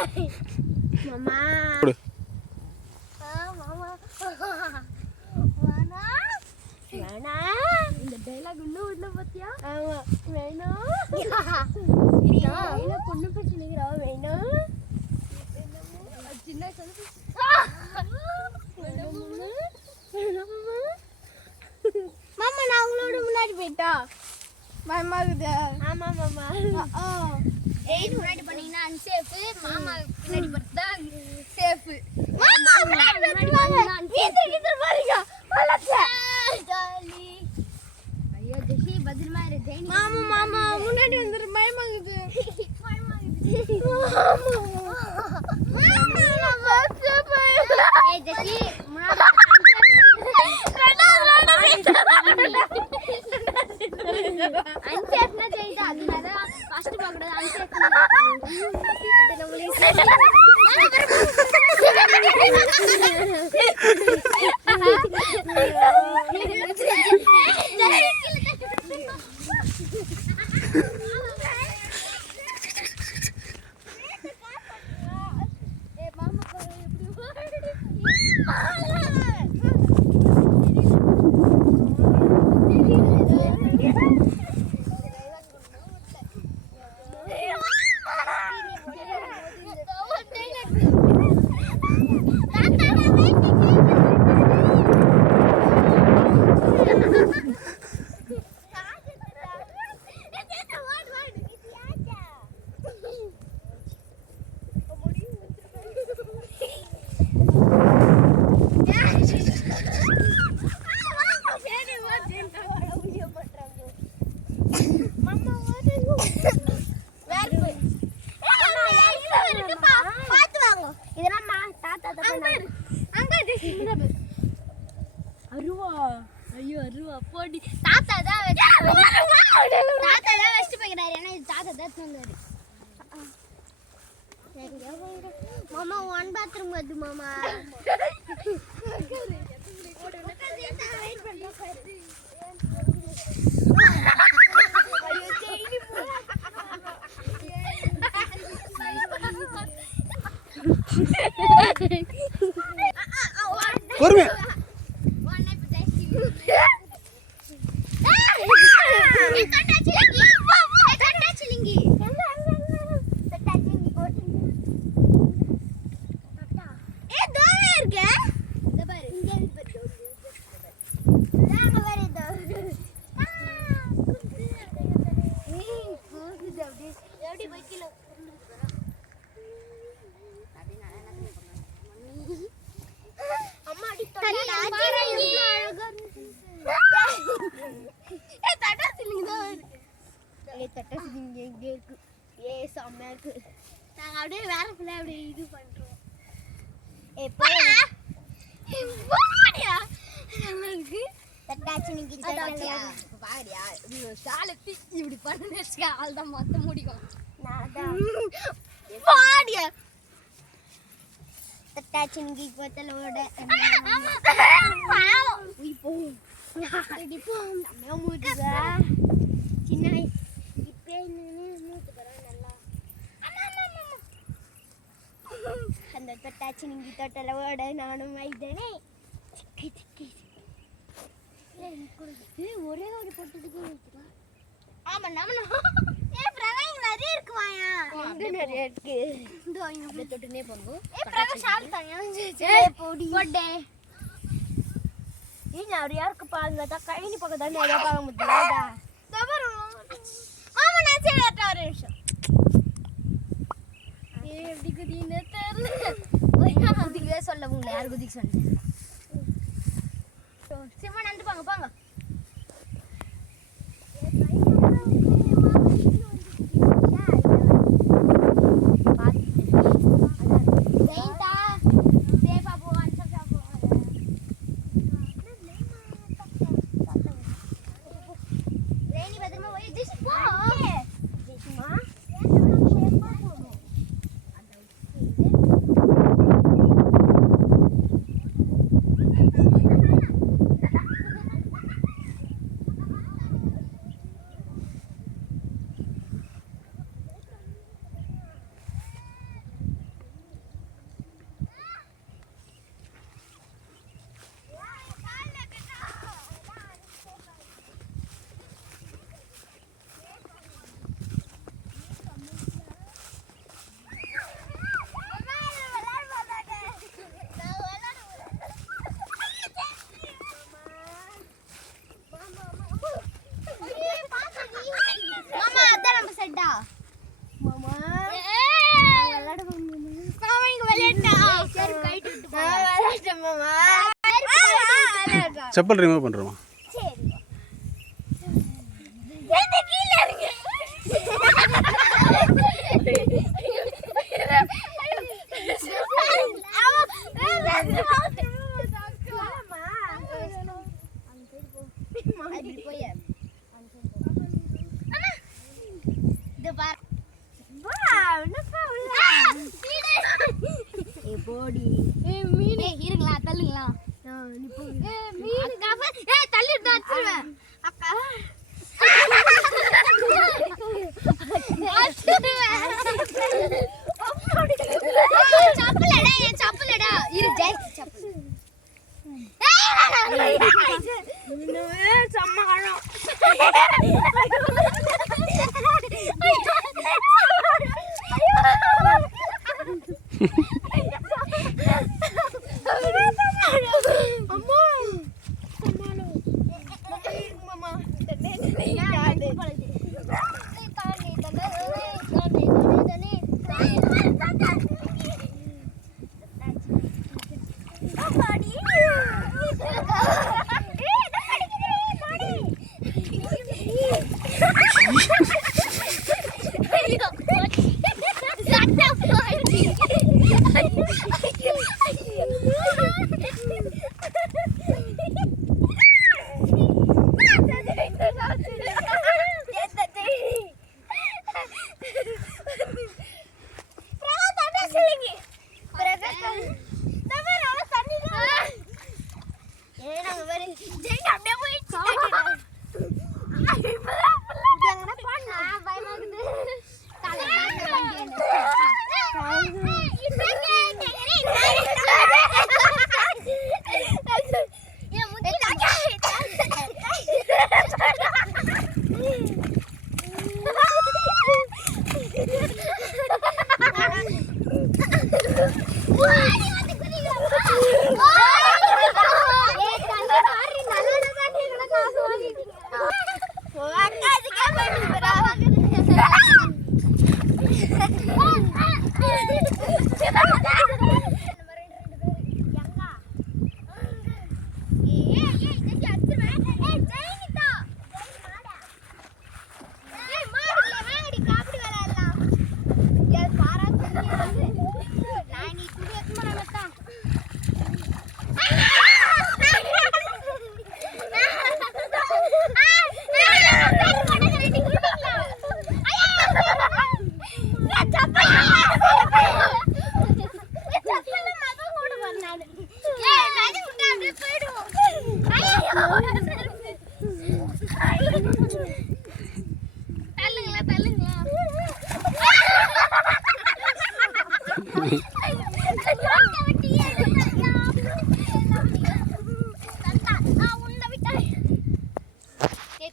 மாமா இந்த டைலாக் இன்னும் உள்ள பாத்தியா? ஆமா வேணும் பொண்ணு பிரச்சனைங்கிறா வேணும் சின்ன மாமா நான் உங்களோட முன்னாடி போயிட்டா பயமா இருக்குது. ஆமா மாமா ஏய் முன்னாடி பண்ணீங்கன்னா அன்சேஃப், மாமா பின்னாடி பார்த்தா சேஃப். மாமா முன்னாடி பண்ணா அன்சேஃப் பாருங்க வளச்ச ஜாலி. ஐயோ ஜெசி பத்திரமா இரு ஜெனி. மாமா மாமா முன்னாடி வந்து பயமாகுது மாமா ஏய் ஜெசி முன்னாடி அன்சேஃப்னா ஜெயிதா அதனால ஃபர்ஸ்ட் பார்க்கறது அன்சேஃப் அருவா. ஐயோ அருவா போடி தாத்தா தான் வச்சுட்டு போய்க்கிறாரு. ஏன்னா இது தாத்தா தான் தூங்குறாரு. மாமா ஒன் பாத்ரூம் வருது மாமா. பொறுமை அப்படியே வேற பிள்ளை அப்படி இது பண்றோம். இப்படி பண்ணு ஆள்தான் மொத்த முடிக்கும். தட்டாச்சினிக்கு கொத்தலோட சின்ன இப்ப நல்லா அந்த தொட்டாச்சி நீங்கி தொட்டலோட நானும் வைத்தனே ஒரே ஒரு பொட்டுக்கு ஆமா நம்ம நிறைய இருக்குவாயா நிறைய இருக்கு தொட்டுனே போங்க நிறையா இருக்கு பாருங்க கழினி பக்கம் தான் நிறையா பார்க்க முடியல. மாமா நான் சரி ஒரு நிமிஷம் எப்படி குதின்னு தெரியல. குதிக்கவே சொல்ல உங்களை யார் குதிக்க சொன்னேன். சிம்மா நண்டு பாங்க பாங்க. செப்பல் ரிமூவ் பண்ணுறோமா? இருங்களா தள்ளுங்களா தள்ளிட்டு வச்சிருவேன் அக்கா சப்பலடா இரு ஜெய் சப்பல் சம்மாளம்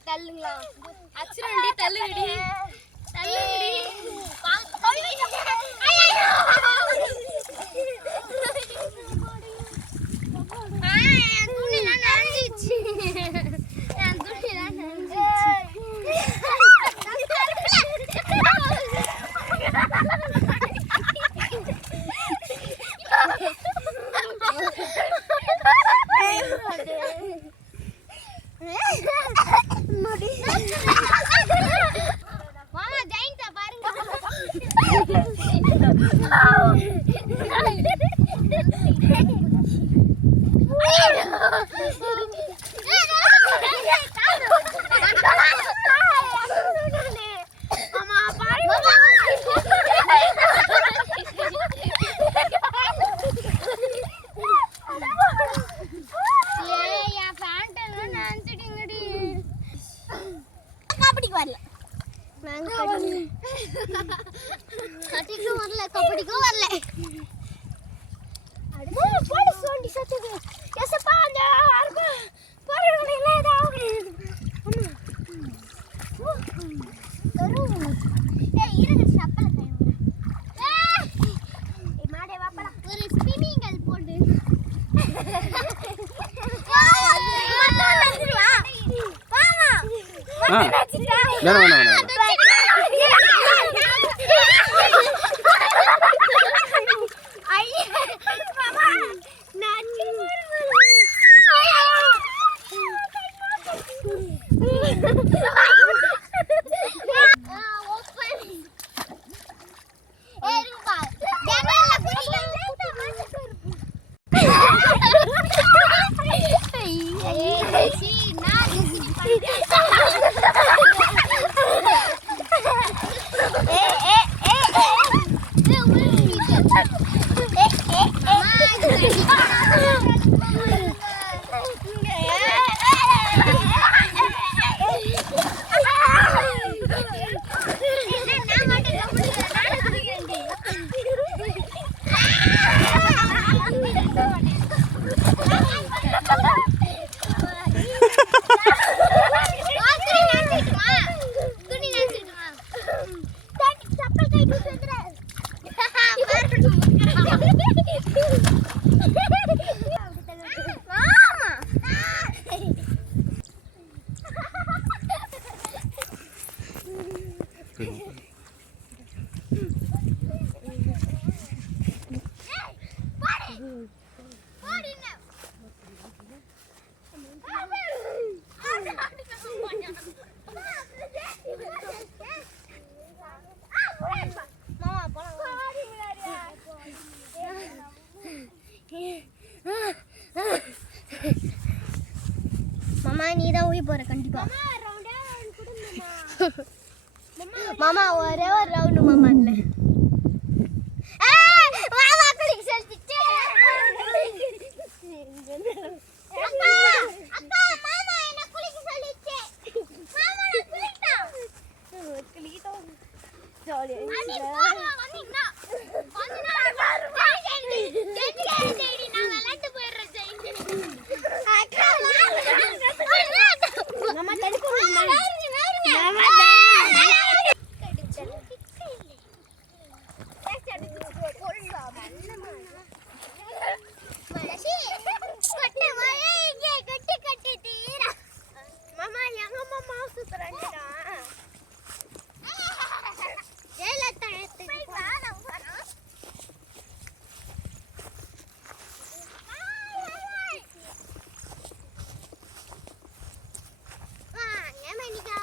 தள்ளுங்களா அச்சுரண்டி தள்ளுங்கடி தள்ளுங்கடி மாமா ஜெயின்ட்ட பாருங்க மாமா பாருங்க கட்டிக்கும் வரல கபடிக்கும் வரல போலீஸ் வண்டி சத்துது எசப்பா அந்த அர்ப போறவங்களே ஏதாவது ஏய் இருங்க சப்பல கைங்க ஏய் மாடே வாப்படா ஒரு ஸ்பின்னிங்கல் போடு வேணாம் மாமா நீ தான் ஊய் போற கண்டிப்பா மாமா ஒரே ஒரு ரவுண்டு மாமா இல்ல மாமா குளிக்க சொல்லிச்சு அப்பா மாமா என்ன குளிக்க சொல்லிச்சு மாமா நான் குளிக்கட்டும் ஜாலியா அண்ணி போறோம் வந்தீங்களா நான் விளையாட்டு போயிடுறேன் மாமா தடுக்கு மாமா எங்க மாமா சுத்துறாங்கடா ஜெயலலிதா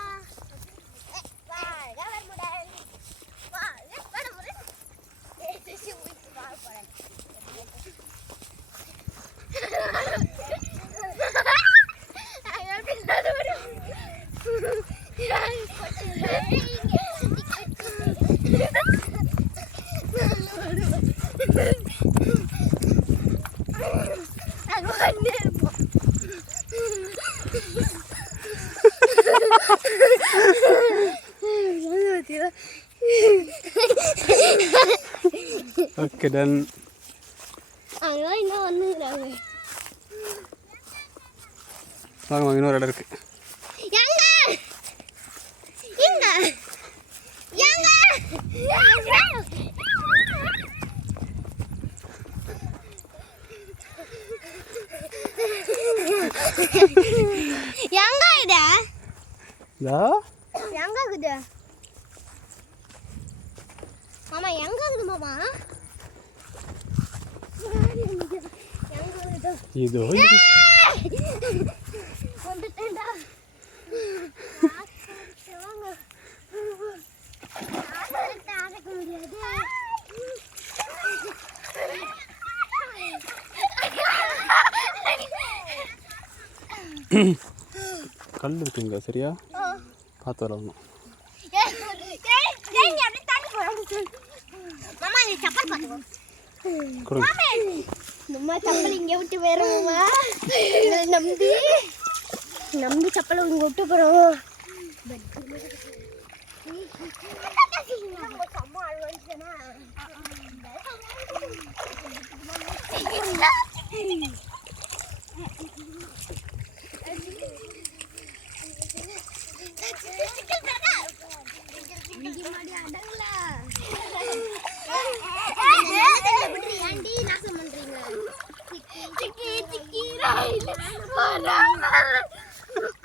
ஓகே டன். ஐயோ இன்னும் வந்துறாங்க. வாங்க வாங்க இன்னொரு இடம் இருக்கு. எங்க எங்க எங்க எங்க இது? இதா எங்க இருக்குது? மாமா எங்க இருக்குது மாமா? இதோ வந்துட்டேன்டா. தாரக்க முடியாது. கல் இருக்குங்க சரியா பார்த்து வரணும். மாமா நீ சப்பல் பாத்துக்கோ. கொடுங்க. நம்ம சப்பல் இங்க விட்டு போறோமா? நம்பி சப்பல் இங்க விட்டு போறோம்.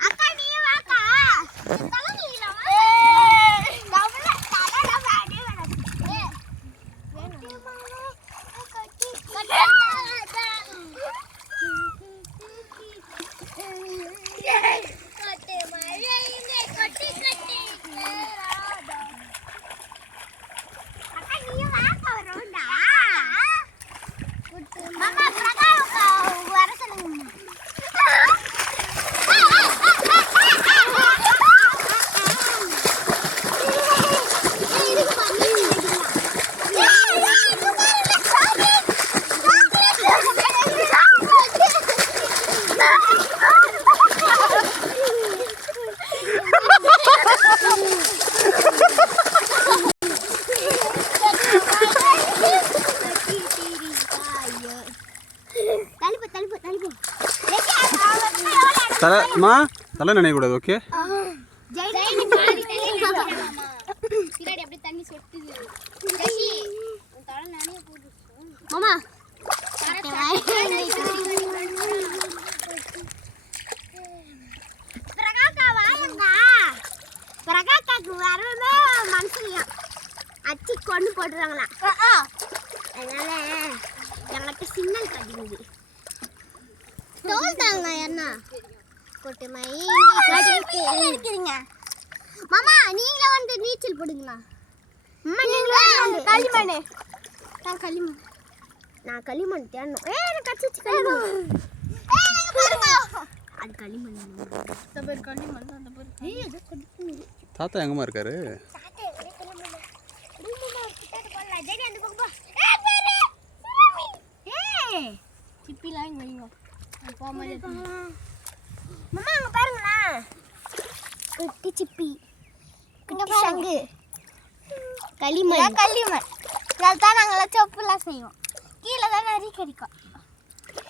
அக்கா நீ வாக்கா தலங்கீழமா டபுள் தலடா வாடி வரது வெட்டி மாமா கட்டி கட்டி மழையிலே கட்டி கட்டி அக்கா நீ வாக்கா வரடா மாமா பிரகாரக்கா வர சொல்லுங்க. தலைமா தலை நினைக்கக்கூடாது. ஓகே மாமா அதனால என்கிட்ட சிக்னல் கட்டிங்குது. தோல் தாங்க என்ன கொட்டுமை இருக்கிறீங்க. மாமா நீங்களே வந்து நீச்சல் போடுங்களா? அம்மா நீங்களே களிமண். நான் களிமண் தேடணும். எனக்கு கச்சிச்சு களிமண். அது களிமண். அந்த பேர் களிமண் அந்த பேர். தாத்தா எங்கம்மா இருக்காரு? சிப்பிலாம் இங்கே வைங்க. மாமா அங்க பாருங்களா, குட்டி சிப்பி, குட்டி சங்கு, களிமண். இதில் தான் நாங்கள் சொப்புலாம் செய்வோம். கீழே தான் நிறைய கிடைக்கும்.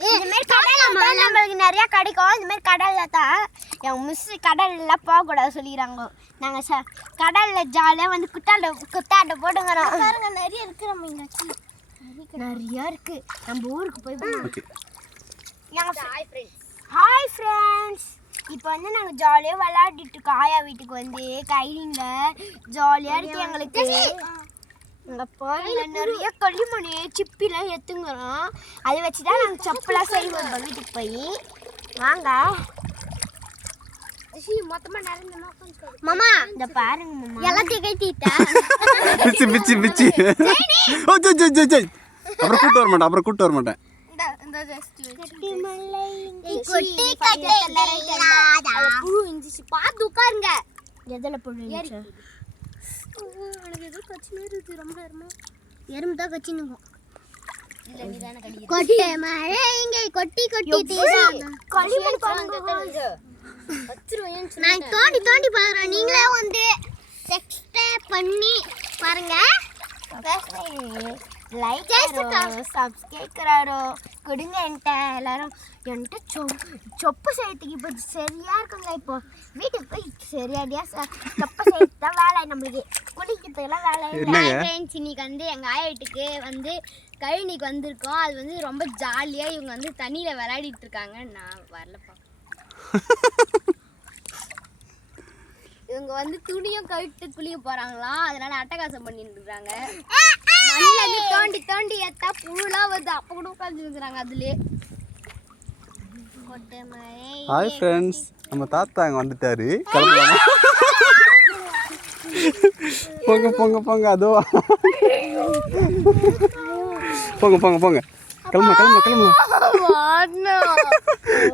இந்த மாதிரி கடல்ல தான் நம்மளுக்கு நிறைய கிடைக்கும். இந்த மாதிரி கடல்ல தான் எங்கள் மிஸ் கடல்லாம் போகக்கூடாது சொல்லிடுறாங்க. நாங்கள் கடலில் ஜாலியாக வந்து குத்தாண்ட போட்டுங்கிறோம். பாருங்க நிறைய இருக்கு. நம்ம இங்கே நிறையா இருக்கு. நம்ம ஊருக்கு போய் ஓகே. ஹாய் ஃப்ரெண்ட்ஸ், இப்போ வந்து நாங்கள் ஜாலியாக விளையாடிட்டு இருக்கோம். ஆயா வீட்டுக்கு வந்து கைலிங்கில் ஜாலியாக இருக்கு எங்களுக்கு. எங்கள் பாருங்க நிறைய களிமணி சிப்பிலாம் எடுத்துங்கிறோம். அதை வச்சு தான் நாங்கள் செப்பலாம் செய்வோம் இப்போ வீட்டுக்கு போய். வாங்க மொத்தமாக நிறைய மாமா இந்த பாருங்க மாமா எல்லாத்தையும் கைத்திட்டா. பிச்சு அப்புறம் கூட்டு வர மாட்டேன். புழு இருந்துச்சு, பார்த்து உட்காருங்க. எதில் புழு இருந்துச்சு? எனக்கு ஏதோ கட்சினே இருக்கு. ரொம்ப எறும்பு தான் கச்சினுக்கும். கொட்டை மழை இங்கே கொட்டி நான் தோண்டி பாக்குறேன். நீங்களே வந்து சப்ஸ்கிரைப் பண்ணி பாருங்க. லைக் சப்ஸ்கிரைப் கராரோ கொடுங்க. என்கிட்ட எல்லாரும் என்கிட்ட சொப்பு செய்யறதுக்கு இப்போ சரியா இருக்குங்க. இப்போ வீட்டுக்கு போய் சரியாடியா சொப்பை செய்யறது தான் வேலை. நம்மளுக்கு குளிக்கிறதுக்கெல்லாம் வேலை. ஃப்ரெண்ட்ஸ் இன்னைக்கு வந்து எங்கள் ஆயா வீட்டுக்கு வந்து கழனிக்கு வந்திருக்கோம். அது வந்து ரொம்ப ஜாலியாக இவங்க வந்து தண்ணியில் விளையாடிட்டு இருக்காங்க. நான் வரலப்பா. இவங்க வந்து துணியும் கழிட்டு குளிக்க போகிறாங்களாம். அதனால அட்டகாசம் பண்ணிட்டு இருக்காங்க. மண்ணில் தோண்டி ஏற்றா புழுலாம் வருது. அப்போ கூட உட்காந்துருக்குறாங்க அதுலேயே. ஹாய் ஃப்ரெண்ட்ஸ், நம்ம தாத்தா அங்கே வந்துட்டாரு. கிளம்பலாமா? போங்க அதோ போங்க கிளம்பலாம்.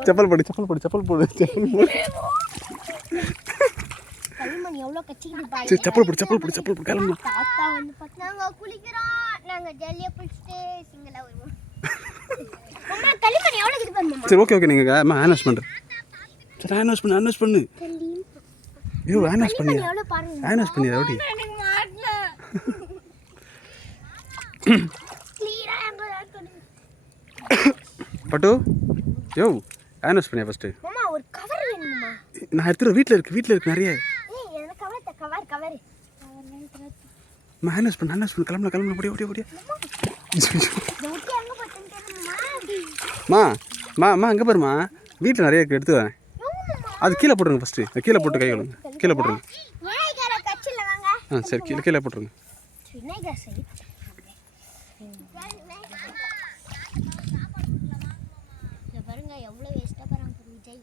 செப்பல் போடு. களிமண் எவ்வளோ கச்சிக்கிட்டு சரி, செப்பல் போடு கிளம்பலாம். தாத்தா வந்து நாங்கள் குளிக்கிறோம். நாங்கள் ஜல்லியாக குளிச்சுட்டு சிங்கிளாக வருவோம். அம்மா களிமண் எவ்வளோ இது பண்ணுமா? சரி ஓகே நீங்கள் ஹேண்ட் பண்ணுறேன். சரி ஹேண்ட் பண்ணு. ஐயோ ஹேண்ட் பண்ணி எவ்வளோ பாருங்க. ஹேண்ட் பண்ணி எப்படி எனக்கு மாட்டல. பட்டு யோ ஹேண்ட் பண்ணியா ஃபஸ்ட்டு? மாமா ஒரு கவர் வேணுமா? நான் எடுத்துகிறேன். வீட்டில் இருக்கு நிறைய. எனக்கு கவர் ஹேண்ட் பண்ணு கிளம்பலாம். ஓடியா மா அங்கே பாருமா, வீட்டில் நிறைய இருக்குது. எடுத்து வரேன். அது கீழே போட்டுருங்க. ஃபஸ்ட்டு கீழே போட்டு கை கழுவுங்க. கீழே போட்டுருங்க. சரி கீழே போட்டுருங்க. பாருங்க எவ்வளோ வேஸ்ட்டாக போகிறாங்க விஜய்.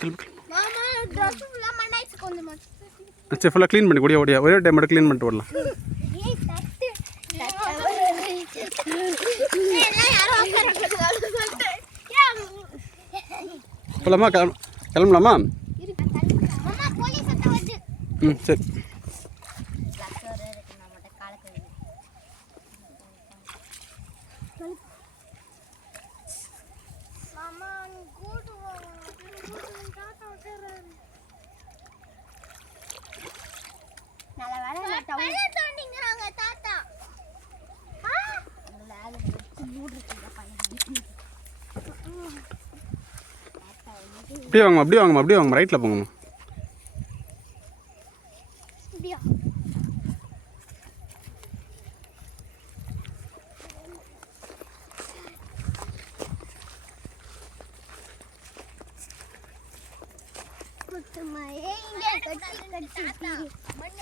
கிளம்பு. மாமா ட்ரெஸ் ஃபுல்லாக மண்ணாயிடுச்சு கொஞ்சம். சரி ஃபுல்லாக க்ளீன் பண்ணி ஓடியா ஒரே டைம் மட்டும் க்ளீன் பண்ணிட்டு வரலாம். போலாமா? கிளம்பலாமா? சரி. அப்படியே வாங்கம்மா. ரைட்டில் போங்கம்மா. மண்ணை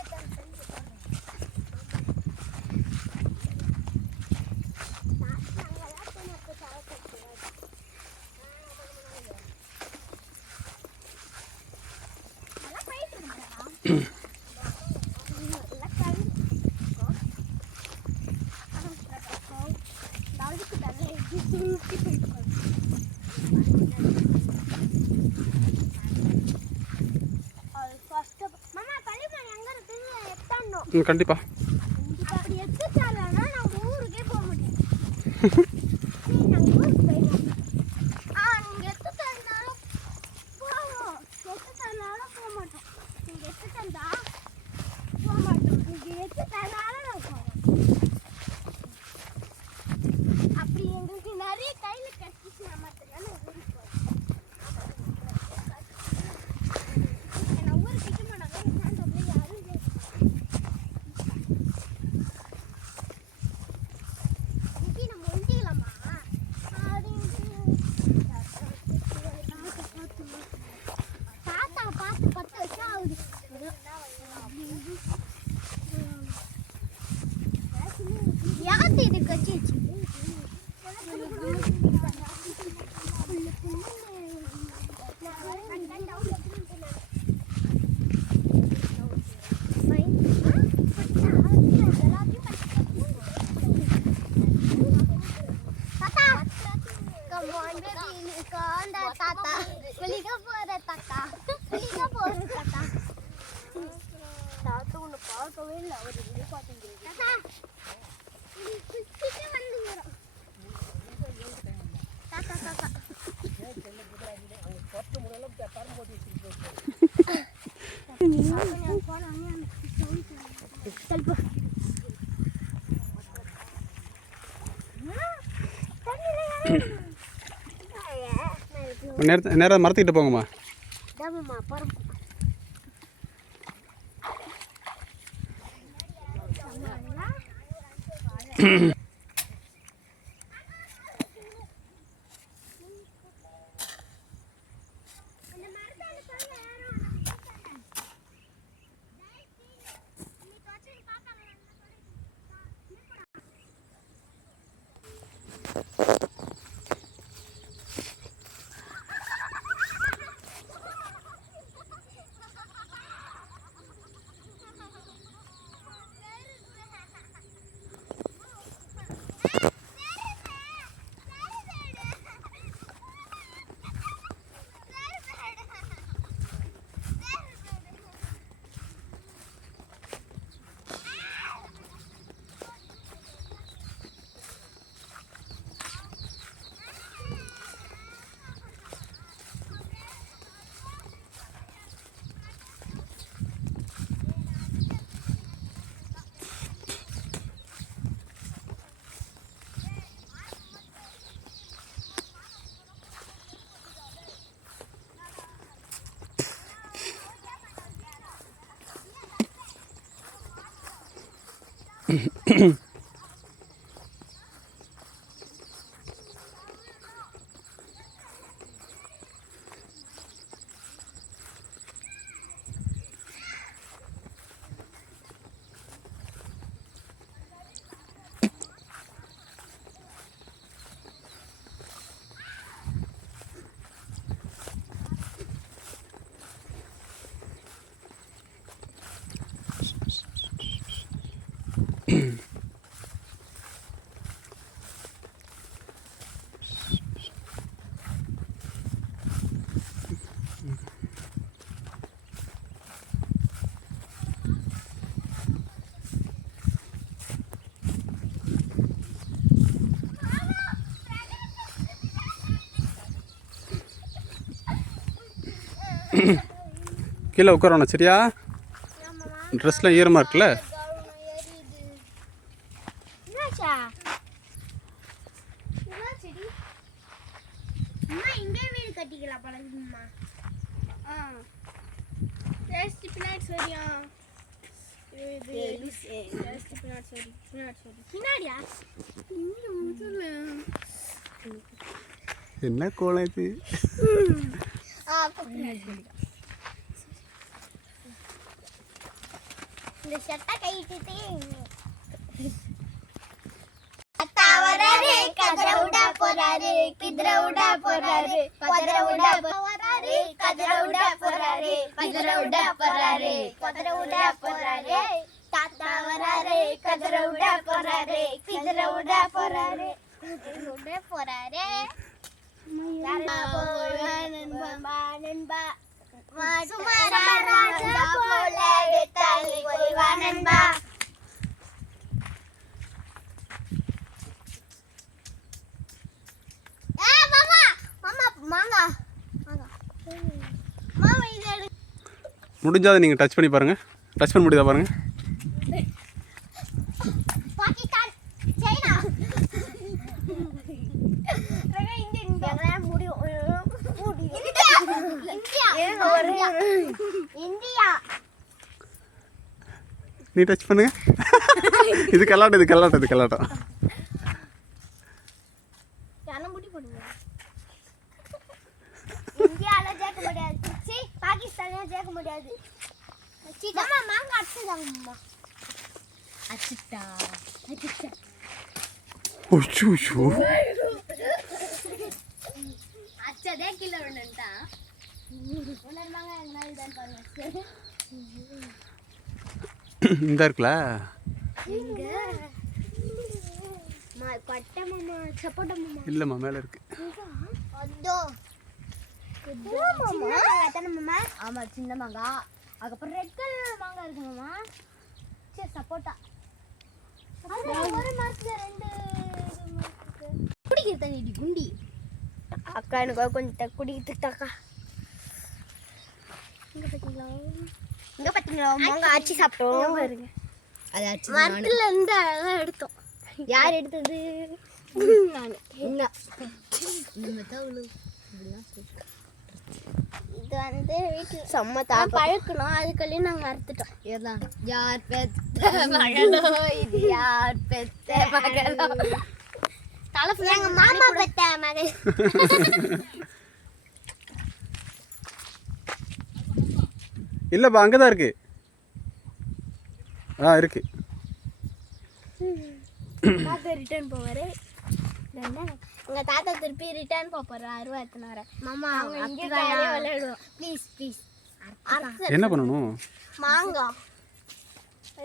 கண்டிப்பாக. அப்படி எடுத்துட்டாலனா நான் ஊருக்கே போக மாட்டேன். நாங்கள் ஊருக்கு போயிடுவோம். நீங்கள் எடுத்துட்டாலும் போவோம். எடுத்துட்டாலும் போக மாட்டோம். நீங்கள் எடுத்துட்டா போக மாட்டோம். நீங்கள் எடுத்துட்டாலும் நான் போவோம். அப்படி எங்களுக்கு நிறைய கையில் கட்டிச்சு மாட்டேன் ஊருக்கு போவோம். நான் ஊருக்கு கிட்ட மாட்டாங்க யாரும் நம்ம ஒண்டிக்கலாமா தாத்தா பார்த்து 10 வருஷம் ஆகுது. யாத்து இது கட்டிச்சு தாத்தா வெளிக்க போற தாத்தா வெளிக்க போற தாத்தா தாத்தா உன்னை பார்க்கவே இல்லை. அவர் வெளியே பார்த்தீங்க வந்துங்கிறோம் தாத்தா தாத்தா நேராக மரத்துக்கிட்ட போங்கம்மா. கீழே உட்காரணும் சரியா? ட்ரெஸ்லாம் ஈரமாக இருக்குல்ல? என்ன கோலம் இது? இந்த சட்டை கைட்டிட்டு கதரவுடா போறாரு கிதரவுடா போறாரு கதரவுடா போறாரு கதரவுடா போறாரு கதரவுடா போறாரு கதரவுடா போறாரு தாத்தா வராரு கதரவுடா போறாரு கிதரவுடா போறாரு கதரவுடா போறாரு நண்பா நண்பா சுமாரா ராஜா போல வெத்தாலி போய் வா நண்பா முடிஞ்சாத நீங்கள் டச் பண்ணி பாருங்கள். டச் பண்ண முடியுதா பாருங்கள். Pakistan, China, India. நீ டச் பண்ணுங்க. இது கல்லாட்டம், இது கல்லாட்டம், இது கல்லாட்டம். இந்தியால ஜெயிக்க முடியாது. பாகிஸ்தான்ல ஜெயிக்க முடியாது. அம்மா மாங்க அடிச்சுதாங்கம்மா. அடிச்சுட்டா. ஓச்சோ. அச்சதே கீழே விழுந்துட்டா. உணர்வாங்க எங்கனால தான் பாருங்க. இந்த இருக்குல்ல. எங்க? பட்டை மாமா, சப்போட்டா மாமா. இல்லைம்மா, மேலே இருக்கு. அதோ. சின்ன மாமா மாமா. ஆமா, சின்ன மாங்காய். அதுக்கப்புறம் ரெட் கலர் மாங்காய் இருக்கு மாமா. சரி, சப்போட்டா. ஒரு மரத்துல 2 குடிக்கிற தண்ணி குண்டி. அக்கா எனக்கு கொஞ்சம் குடிக்கிறதுக்கு அக்கா. இங்க பாத்தீங்களா மாங்காய் ஆச்சி சாப்பிட்டோம் பாருங்க. அது ஆச்சு மரத்துல இருந்து அழகா எடுத்தோம். யார் எடுத்தது? நான். என்ன நம்ம தவுளு இது வந்து வீட்டுல செம்ம பழுக்கணும். அதுக்குள்ளேயும் நாங்க அறுத்துட்டோம். இதுதான் யார் பெத்த மகளோ, இது யார் பெத்த மகளோ. தலை ஃபுல்லா எங்க மாமா பெத்த மகள். இல்லைப்பா, அங்கே தான் இருக்கு. இருக்கு. தாத்தா ரிட்டர்ன் போவாரு. எங்க தாத்தா திருப்பி ரிட்டர்ன் போறாரு. அருவா எத்தனார மாமா இங்கே விளையாடுவோம். Please please. என்ன பண்ணணும்? மாங்காய்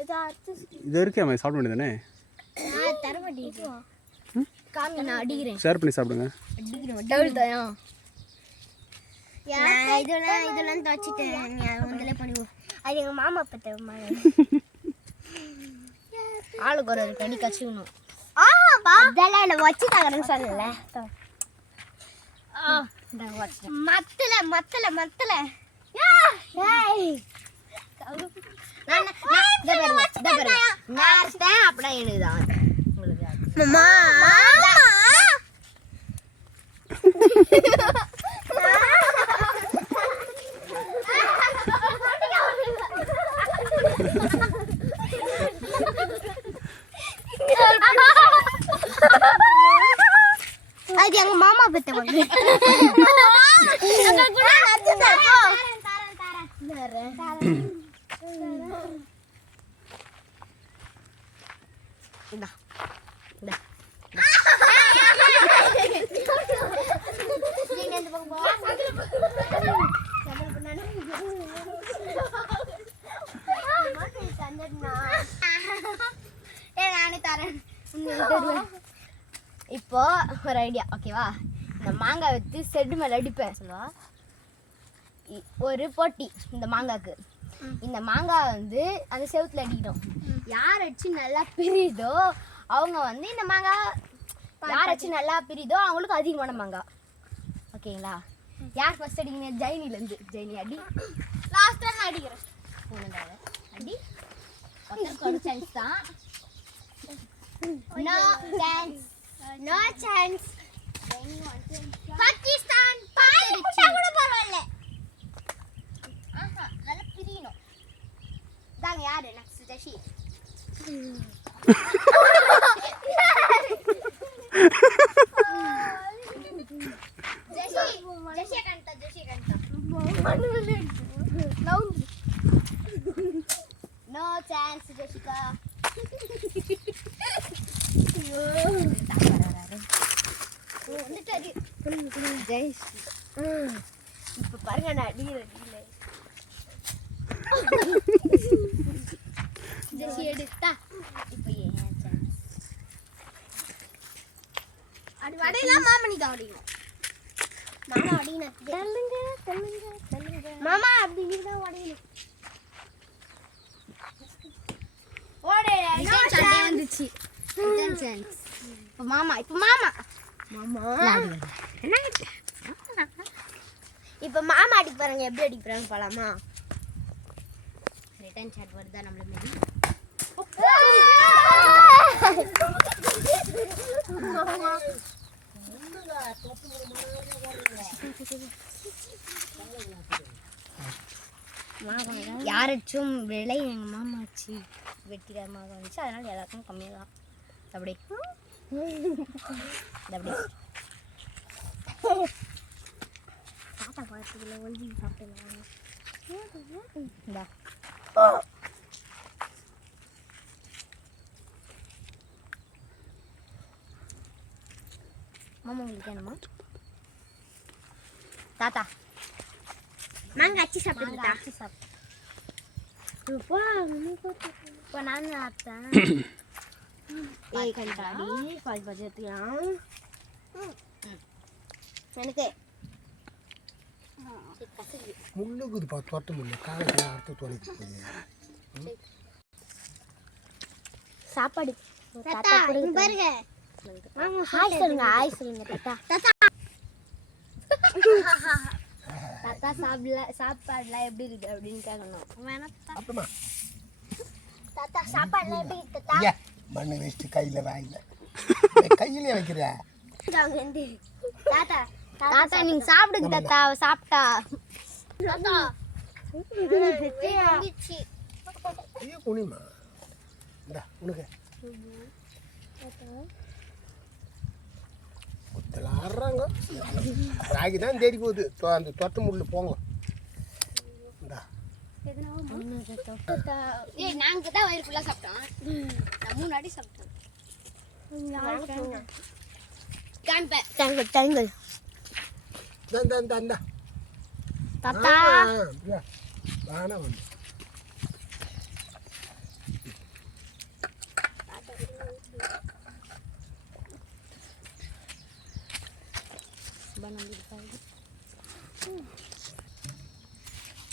இது அறுத்து இது இருக்கே, அம்மா சாப்பிட வேண்டியதானே. தர மாட்டேங்குது. காமி நான் அடிக்கிறேன். ஷேர் பண்ணி சாப்பிடுங்க. அடிக்கணும் டவுல் தான். இதெல்லாம் துவச்சிட்டேன். முதல்ல பண்ணுவோம். அது எங்க மாமா பத்த ஆளுக்கு ஒரு கடி கச்சிக்கணும். அதெல்லாம் என்ன வச்சுட்டாங்கன்னு சொல்லல. மத்தல மத்தல மத்தல. நான் அப்படின்னா எனக்குதான் உங்களுக்கு மாமா அது எங்க மாமா பெத்தவங்க. இப்போ ஒரு ஐடியா, ஓகேவா? இந்த மாங்காய் வச்சு செட்டு மேலே அடிப்பேன் சொல்லுவா. ஒரு போட்டி இந்த மாங்காய்க்கு. இந்த மாங்காய் வந்து அந்த செவுத்துல அடிக்கணும். யார் அடிச்சு நல்லா பிரியுதோ அவங்க வந்து இந்த மாங்காய், யார் அடிச்சு நல்லா பிரியுதோ அவங்களுக்கு அதிகமான மாங்காய். ஓகேங்களா? யார் ஃபர்ஸ்ட் அடிக்கணும்? ஜெயினிலேருந்து. ஜெயினி அடி. லாஸ்ட்டாக நான் அடிக்கிறேன். அடி. ஒருத்தருக்கு ஒரு சான்ஸ் தான். No chance. No chance. Pakistan பாத்துடுச்சு. கூட பரவாயில்லை. நல்லா பிரியணும். தாங்க யாரு நெக்ஸ்ட்? ஜெஷி. ஜெஷி கண்டா. No chance ஜெஷிகா. இப்ப பாருங்க நான் அடிக்கிறேன். ஜெஷி எடுத்தா. இப்போ ஏன் சான்ஸ்? அடி வடையெல்லாம் மாமனி தான் அடிக்கணும். நானும் அடிக்கணும். தள்ளுங்க. மாமா அப்படி நீ தான் அடிக்கணும். ஓடே வந்துச்சு. இப்போ மாமா. இப்ப மாமா அடிக்க பாருங்க. எப்படி அடிக்கிறாங்க பாலாமா? ரிட்டர்ன் சாட் வருதா நம்மள மாரி யாராச்சும் விலை எங்கள் மாமாச்சு வெட்டிக்காரமாக வந்துச்சு, அதனால் எல்லாருக்கும் கம்மியாக தான். அப்படி அப்படி தாத்தா பார்த்துக்கல ஒழிஞ்சி சாப்பிட்டு இந்தா மாமா உங்களுக்கு என்னம்மா தாத்தா மாங்காய் அச்சி சாப்பிடுங்க. அச்சி சாப்பிட்டு இப்போ நான் சாப்பிட்டேன். ஏய் கண்டாடி பால் பஜ்ஜி எடுத்துக்கலாம் எனக்கு முள்ளுக்குதுப்பா தொட்ட முள்ளு காலையில் அடுத்து தொலைக்கு சாப்பாடு தாத்தா பாருங்க. ஹாய் சொல்லுங்க. ஹாய் சொல்லுங்க தாத்தா. தாத்தா சாப்பாடுலாம் எப்படி இருக்கு அப்படின்னு கேட்கணும். தாத்தா சாப்பாடுலாம் எப்படி இருக்கு தாத்தா? மண்ணு வச்சுட்டு கையில் வாயில கையிலே வைக்கிற தாத்தா தாத்தா நீங்க சாப்பிடுங்க தாத்தா. சாப்பிட்டா தாத்தா ஐயோ குனிமா உனக்கு ஆடுறாங்க ராகி தான் தேடி போகுது. அந்த தொட்ட முள்ளு போங்க. நாங்க தான் வயிறு ஃபுல்லா சாப்பிட்டோம். நான் 3 அடி சாப்பிட்டேன். தாத்தா வானா வந்து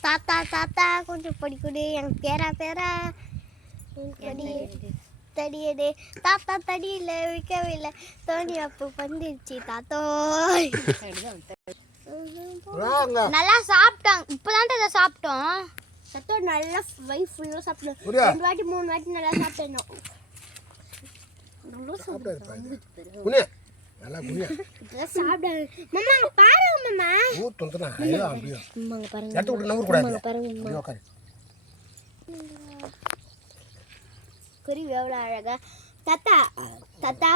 தாத்தா தாத்தா கொஞ்சம் படி கொடு. எனக்கு பேரா தடியடே தாத்தா தடியில விற்கவில்லை தோணி அப்போ வந்துருச்சு தாத்தோ. நல்லா சாப்பிட்டாங்க. இப்போதான் தாத்தா சாப்பிட்டோம். தாத்தா நல்லா வயிறு ஃபுல்லாக சாப்பிட்டோம். 2 வாட்டி 3 வாட்டி நல்லா சாப்பிட்டேன். நல்லா புரியா சாப்பிடாது மாமா பாருங்க மாமா. ஊத்துனா ஐயோ அப்படியே மாமா பாருங்க. எட்ட விட்டு நவுற கூடாது. பாருங்க உட்காரு. குருவி எவ்வளோ அழகா தாத்தா. தாத்தா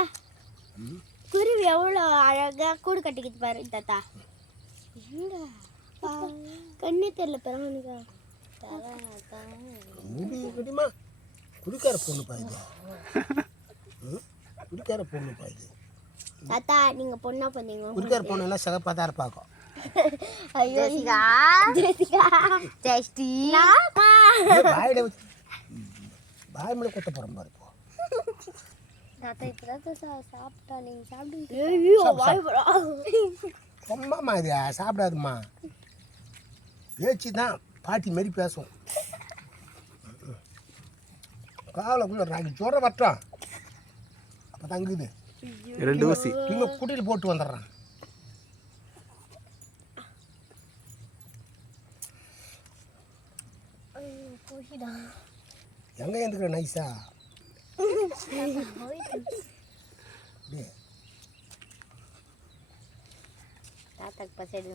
குருவி எவ்வளோ அழகா கூடு கட்டிக்கிட்டு பாரு தாத்தா. கண்ணே தெரியல பாருங்க. குடிக்கார பொண்ணு பாயுது. குடிக்கார பொண்ணு பாயுது. தாத்தா நீங்க பொண்ணா பண்ணீங்க. குடிக்கார பொண்ணு எல்லாம் சிகப்பா தான் இருப்பாக்கும். ஐயோ ஜெசிகா ஜெஸ்டி பாயில வச்சு பாய் மேல கொட்ட போறோம் பாரு. தாத்தா இப்பதான் சாப்பிட்டா. நீங்க சாப்பிடுங்க. ஐயோ வாய் போடா. ரொம்ப மாதிரி சாப்பிடாதும்மா. பேச்சு தான் பாட்டி மாரி பேசும். காவலுக்குள்ள ராகி சொல்ற வட்டம் அப்போ தங்குது. 2 ஊசி இவங்க குட்டியில் போட்டு வந்துடுறான். எங்க எந்துக்கிற நைஸா தாத்தாக்கு பசங்க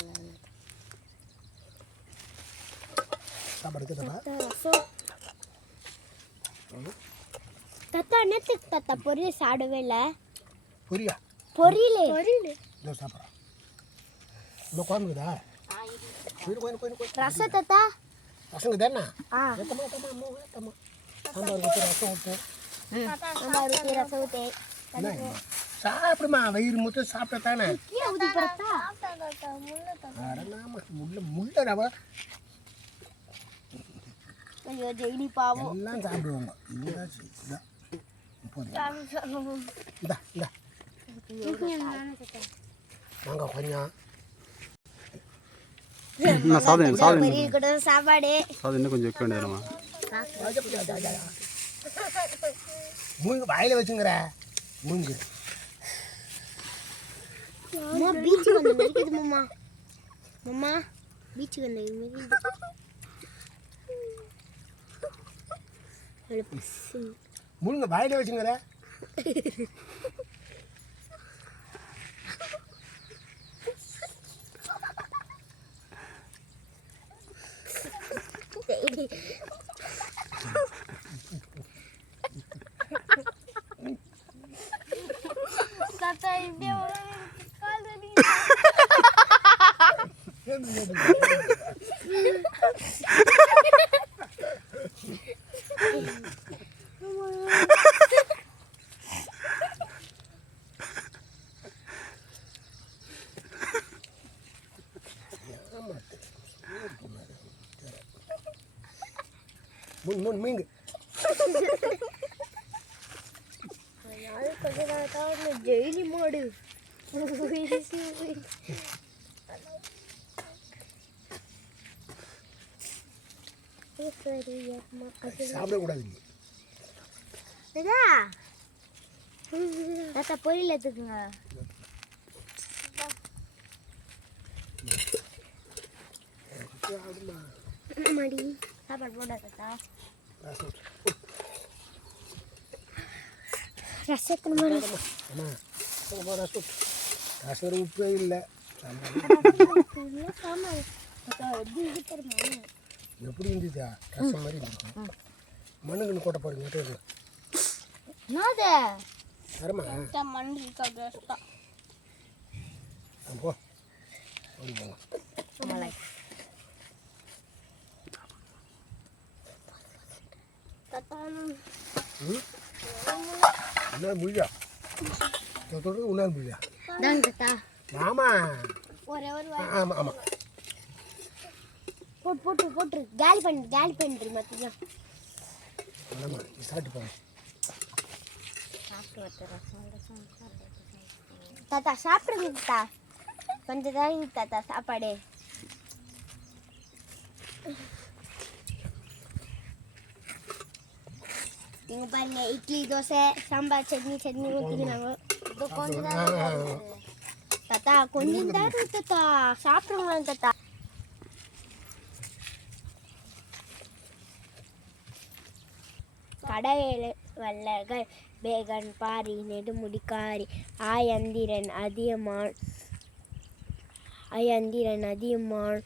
சாப்பாடு கேட்டா தாத்தா என்னத்துக்கு தாத்தா பொரியல் சாப்பிடவே இல்லை? பொரியா பொரியல் இதோ சாப்பிட்றோம். இன்னும் குழம்புக்குதா? ரசம் தாத்தா ரசங்க தானே? சாம்பார் ஊற்றி ரசம் ஊற்று. சாம்பார் ஊற்றி ரசம் ஊற்றி சாப்பிடுமா. வயிறு முத்து சாப்பிட்டா தானே. முள்ள ரவா ஐயோ ஜெயினி பாவம் எல்லாம் சாப்பிடுவாங்க. இதா இதா வாங்க கொஞ்சம் சாப்பாடு இன்னும் கொஞ்சம் வைக்க வேண்டியதுமா. மூங்கு வாயில வச்சுங்கிற மூங்கு. பீச்சுக்கு வந்த மாதிரி இருக்குது மாமா. மாமா பீச்சுக்கு வந்த மாதிரி முழுங்க வாயில வச்சுங்கிற தாத்தா இப்படியே முன் மீங்க ஜெயிலி மாடு சாப்பிடக்கூடாது தாத்தா பொரியல் எடுத்துக்குங்க மாடி சாப்பாடு போட தாத்தா ரசத்துக்கு ரசம் உப்பே இல்லை எப்படி இருந்துச்சா ரசம் மாதிரி இருந்துச்சு மண்ணுக்குன்னு கொட்டை பாருங்க வரமா மண் இருக்காது போ அப்படி போங்க உன்னால் முடியா தொடர்ந்து உன்னால் முடியா ஆமா ஒரே ஒரு ஆமாம் ஆமாம் போட்டு காலி பண்ணிட்டு மத்தியம் ஆமாம் சாப்பிட்டு போங்க தாத்தா சாப்பிடுங்க தாத்தா கொஞ்சம் தான் தாத்தா சாப்பாடு நீங்க பாருங்க இட்லி தோசை சாம்பார் சட்னி ஊற்றிக்கிறாங்க கொஞ்சம் தான் தாத்தா கொஞ்சம் தான் தாத்தா சாப்பிடுங்க தாத்தா கடையில் வல்லர்கள் பேகன் பாரி நெடுமுடிக்காரி ஆயந்திரன் அதியமான்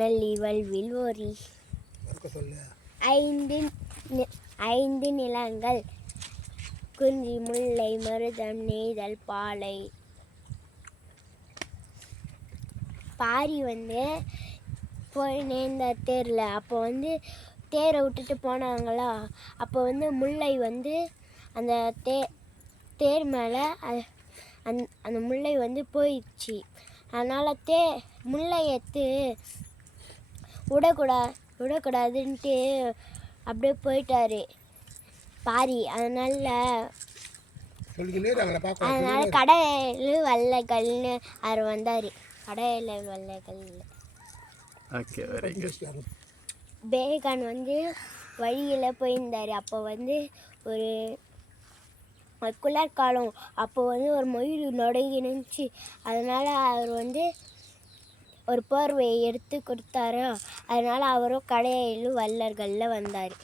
நல்லி வல்வில் ஓரி ஐந்து நிலங்கள் குறிஞ்சி முல்லை மருதம் நெய்தல் பாலை பாரி போய் நேர்ந்தார் தேரில் அப்போ தேரை விட்டுட்டு போனாங்களா அப்போ முல்லை அந்த தேர் மேலே அந்த முல்லை போயிடுச்சு. அதனால் முல்லை எடுத்து விடக்கூடாதுன்ட்டு அப்படியே போயிட்டாரு பாரி. அதனால் கடையில் வல்லைகள்னு அவர் வந்தார். கடையில் வல்லைகள் பேகன் வழியில் போயிருந்தார். அப்போ ஒரு குளிர்காலம். அப்போ ஒரு மயில் நொடங்கி நின்றுச்சு. அதனால் அவர் ஒரு போர்வையை எடுத்து கொடுத்தாரு. அதனால் அவரும் கடையில் வல்லர்களில் வந்தார்.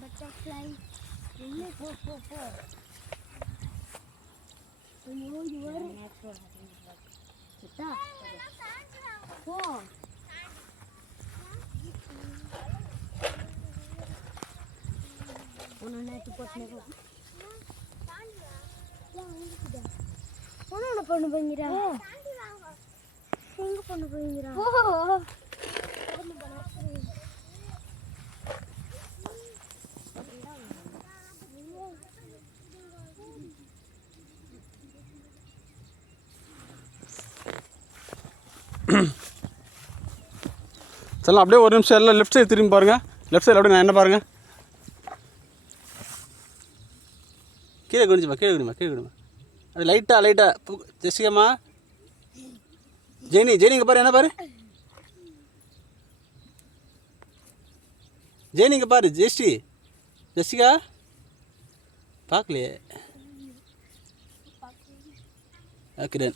Butterfly. Pô. Tá. Pô. Una net potnego. Ona ponnu poingira. Enga ponnu poingira. Oh. செல்லம் அப்படியே ஒரு நிமிஷம் எல்லாம் லெஃப்ட் சைடு திரும்பி பாருங்கள். லெஃப்ட் சைடில் அப்படியே நான் என்ன பாருங்கள். கீழே குனிமா. அது லைட்டாக ஜெசிகாம்மா. ஜெனி இங்கே பாரு, என்ன பாரு. ஜெனி இங்கே பாரு. ஜெசிகா பார்க்கலையே. ஓகே.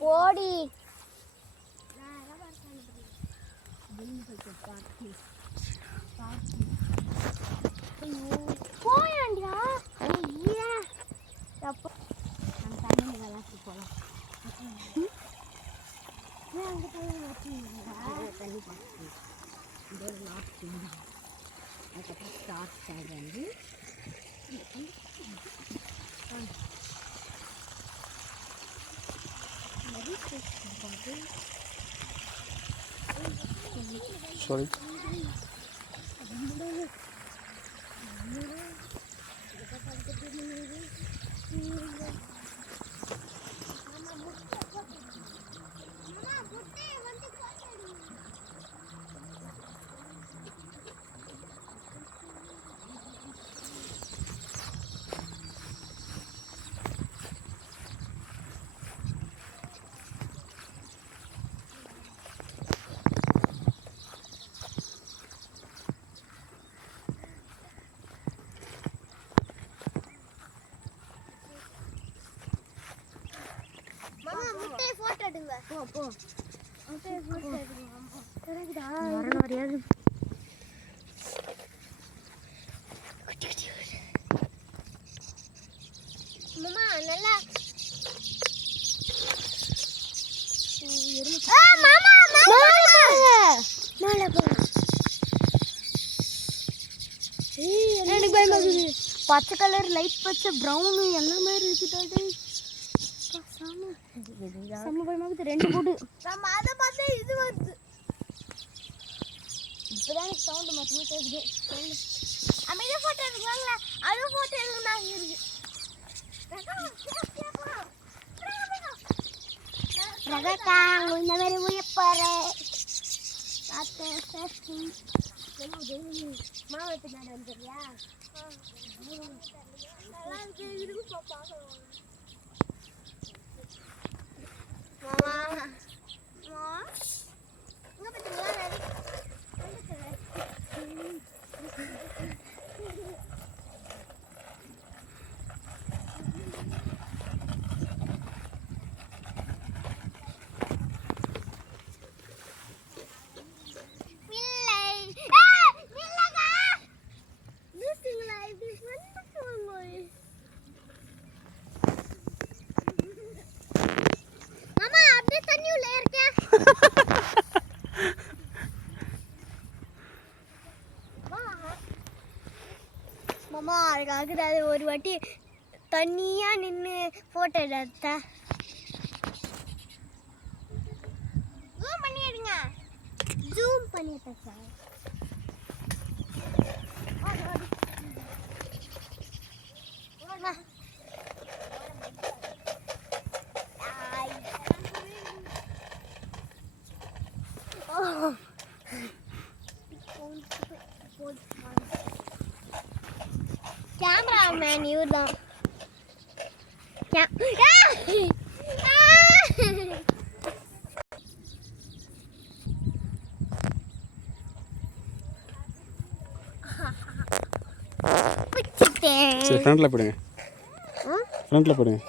போடி போயாண்டியா சாரி. பச்சை கலர், லைட் பச்சை, ப்ரௌனு எல்லாமே இருக்குது. செம்ம பயமாகுது. 2 போட்டு நம்ம அதை பார்த்து இது வருது. இப்போதான் எனக்கு சவுண்டு மட்டுமே கேட்குது. அமைதியாக ஃபோட்டோ எடுக்குவாங்களா? அதுவும் ஃபோட்டோ எடுக்கணும் இருக்கு. ரகக்கா இந்த மாதிரி உயப்பாரு மாவட்ட நாடு வந்துடுறியா? நல்லா இருக்கு பாப்பா. மாமா அதுக்காக ஒரு வாட்டி தனியா நின்று போட்டோ எடுத்த. ஜூம் பண்ணி எடுங்க. ஜூம் பண்ணி எடுத்தா கேமராமேன் இவர் தான். சரி ஃப்ரண்ட்ல போடுங்க. ஃப்ரண்ட்ல போடுங்க.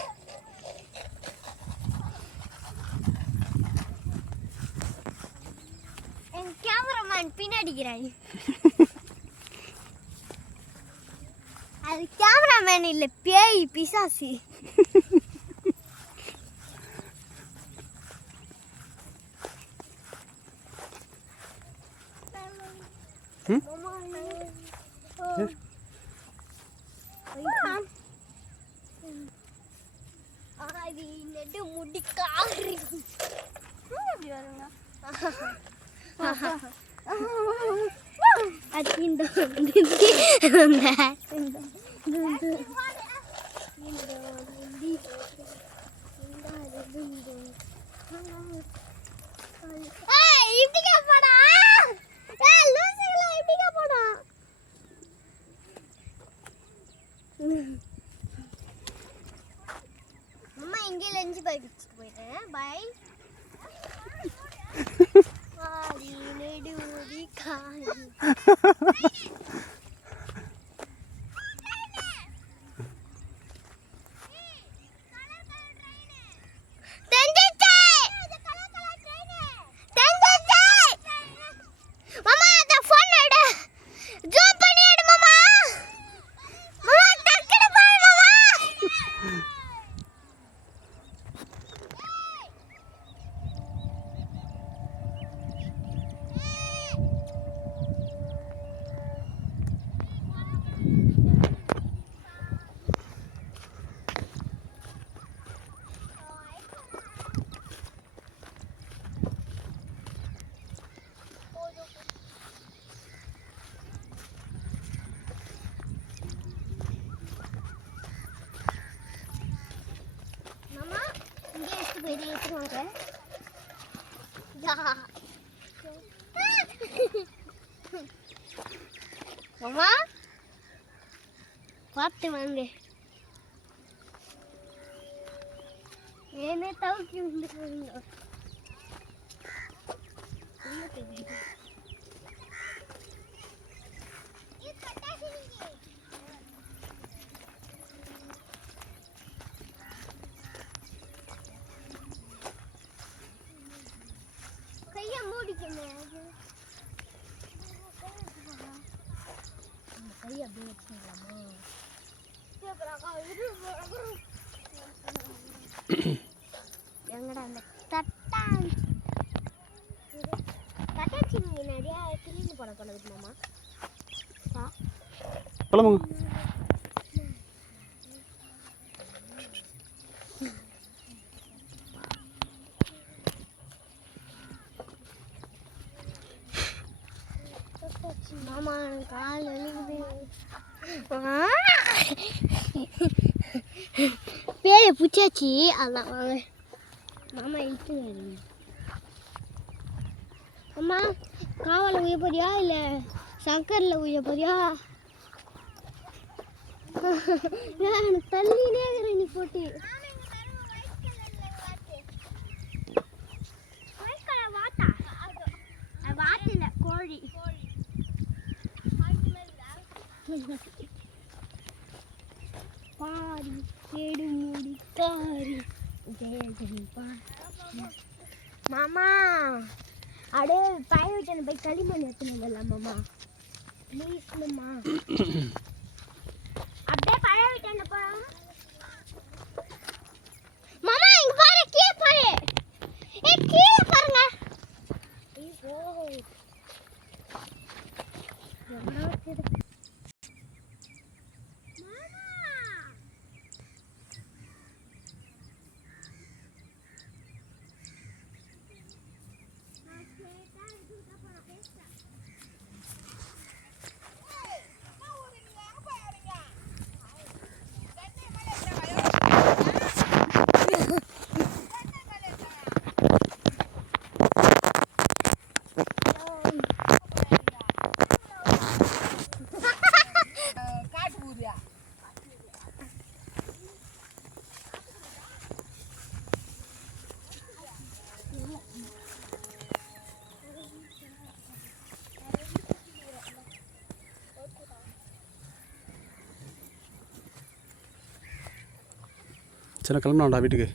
என் கேமராமேன் பின்னாடிக்கிறாய். அது கேமராமேன் இல்லை, பேய் பிசாசி. நெட்டு முடி காரி அது இந்த இப்படிக்கா போடா லூசுகளா இப்படிக்கா போடா அம்மா இங்கே லஞ்ச் பேக் வச்சுட்டு போயிட்டேன் பை ஆடி நெடுமுடி காலி அம்மா பார்த்து வாங்க ஏனே தவுக்கி வந்துருக்கீங்க கையை மூடிக்கணும் கையை அப்படியே வச்சுக்கலாமா எங்கடா அந்த தட்டாச்சி நீங்க நிறைய கிளீன் பண்ண போனது மாமா கிளம்புங்க மாமா கால் எழுது பேய பிடிச்சாச்சு அதான் வாங்க மாமா இழுத்து அம்மா காவலை உய போறியா இல்லை சங்கரில் உய போறியா எனக்கு தள்ளினே இருக்கிற நீ போட்டு வாத்தில கோழி பாரி கேடு மூடி தாரி மாமா அடே பாய விட்டு போய் களிமண் எடுத்துனதில்ல மாமா ப்ளீஸ் மாமா அப்படியே பாய விட்டு போறோம் மாமா இங்க பாரு கீழே பாரு கீழே பாருங்க சரி கிளம்பலாம்டா வீட்டுக்கு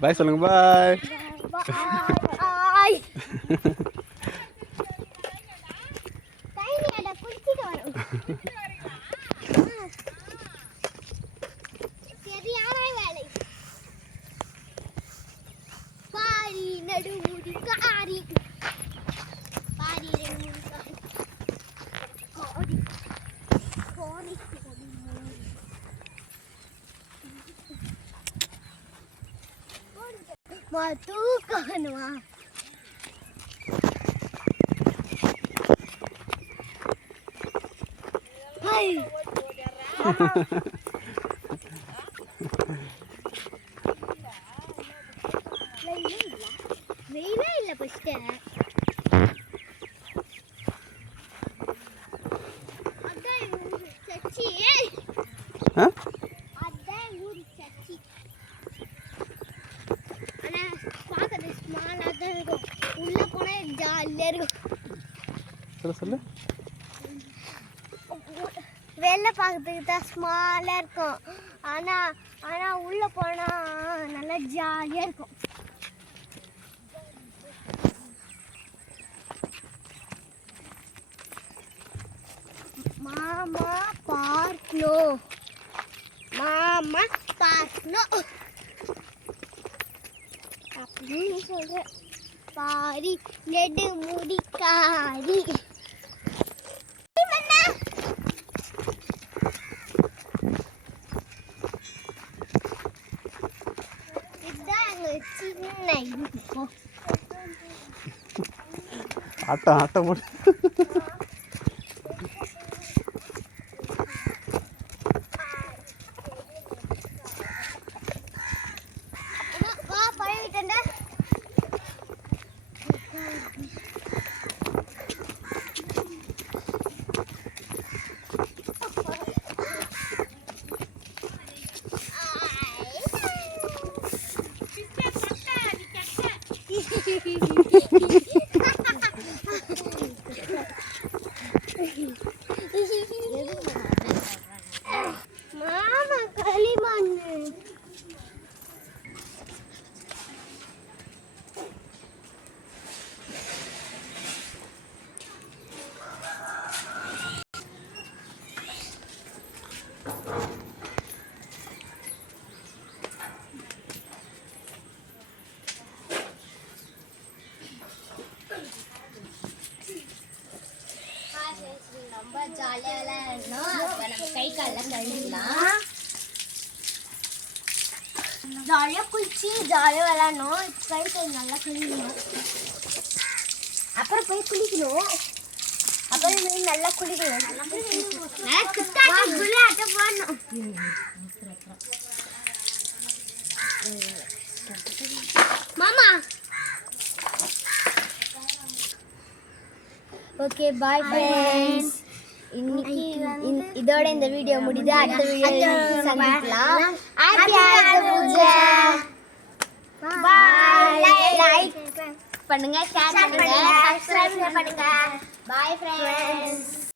பாய் சொல்லுங்க பாய் பாய் டைனியட குளிச்சிட்டு வரோம் சரி தூக்கணுமா வெயிலே இல்லை ஃபஸ்ட்டு அதான் ஊர் சச்சி ஆ அதான் ஊர் சச்சி ஆனால் பார்க்கறது ஸ்மாலாக தான் இருக்கும் உள்ளே போனால் ஜாலியாக இருக்கும் சொல்லு வெளில பார்க்கறதுக்கு தான் ஸ்மாலாக இருக்கும் ஆனால் உள்ளே போனால் நல்லா ஜாலியாக இருக்கும் மாமா பார்க்கணும் மாமா பார்க்கணும் அப்படின்னு சொல்ற பாரி நெடு முடிக்காரி இதுதான் எங்க சின்ன இருக்கும் ஆட்டம் ஆட்டம் போட்டு வா பழகிட்டேன்டா மாமா களிமண்ணு ரொம்ப ஜாலியாக இருந்தோம். இப்போ நம்ம கை காலெல்லாம் கழுவிடலாம். ஜாலியாக குளிச்சு ஜாலியாக விளையாடணும் கை கை நல்லா கழுவிடணும் அப்புறம் போய் குளிக்கணும் அப்புறம் நல்லா குளிக்கணும் குள்ளாட்ட போடணும் மாமா ஓகே பாய் ஃப்ரெண்ட்ஸ் இன்னைக்கு இதோட இந்த வீடியோ முடியுது அடுத்த வீடியோ சந்திக்கலாம் ஹாப்பி ஆயுத பூஜை பாய் லைக் பண்ணுங்க ஷேர் பண்ணுங்க சப்ஸ்கிரைப் பண்ணுங்க பாய் ஃப்ரெண்ட்ஸ்